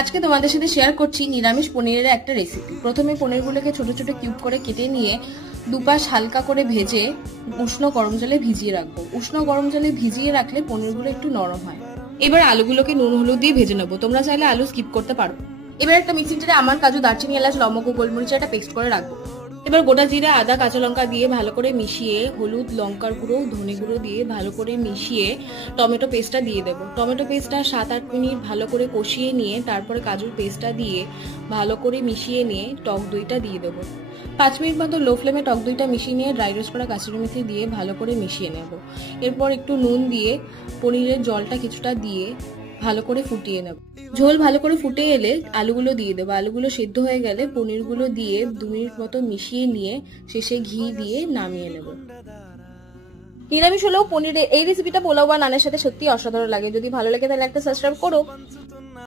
আজকে তোমাদের সাথে শেয়ার করছি নিরামিষ পনিরের একটা রেসিপি। প্রথমে পনিরগুলোকে ছোট ছোট কিউব করে কেটে নিয়ে দুপাশ হালকা করে ভেজে উষ্ণ গরম জলে ভিজিয়ে রাখবো। উষ্ণ গরম জলে ভিজিয়ে রাখলে পনিরগুলো একটু নরম হয়। এবার আলুগুলোকে নুন হলুদ দিয়ে ভেজে নেবো, তোমরা চাইলে আলু স্কিপ করতে পারো। এবার একটা মিক্সিং জারে আমার কাজু, দারচিনি, এলাচ, লবঙ্গ, গোলমরিচ একটা পেস্ট করে রাখবো। এবার গোটা জিরা, আদা, কাঁচা লঙ্কা দিয়ে ভালো করে মিশিয়ে হলুদ, লঙ্কার গুঁড়ো, ধনে গুঁড়ো দিয়ে ভালো করে মিশিয়ে টমেটো পেস্টটা দিয়ে দেবো। টমেটো পেস্টটা 7-8 মিনিট ভালো করে কষিয়ে নিয়ে তারপরে কাজুর পেস্টটা দিয়ে ভালো করে মিশিয়ে নিয়ে টক দইটা দিয়ে দেবো। 5 মিনিট মতো লো ফ্লেমে টক দইটা মিশিয়ে নিয়ে ড্রাই রোস্ট করা কাসুরি মেথি দিয়ে ভালো করে মিশিয়ে নেব। এরপর একটু নুন দিয়ে পনিরের জলটা কিছুটা দিয়ে ভালো করে ফুটিয়ে নেব। ঝোল ভালো করে ফুটে এলে আলুগুলো দিয়ে দেবো। আলুগুলো সেদ্ধ হয়ে গেলে পনিরগুলো দিয়ে 2 মিনিট মতো মিশিয়ে নিয়ে শেষে ঘি দিয়ে নামিয়ে নেব। নিরামিষ হলেও পনিরের এই রেসিপিটা পোলাও বা নানের সাথে সত্যি অসাধারণ লাগে। যদি ভালো লাগে তাহলে একটা সাবস্ক্রাইব করো।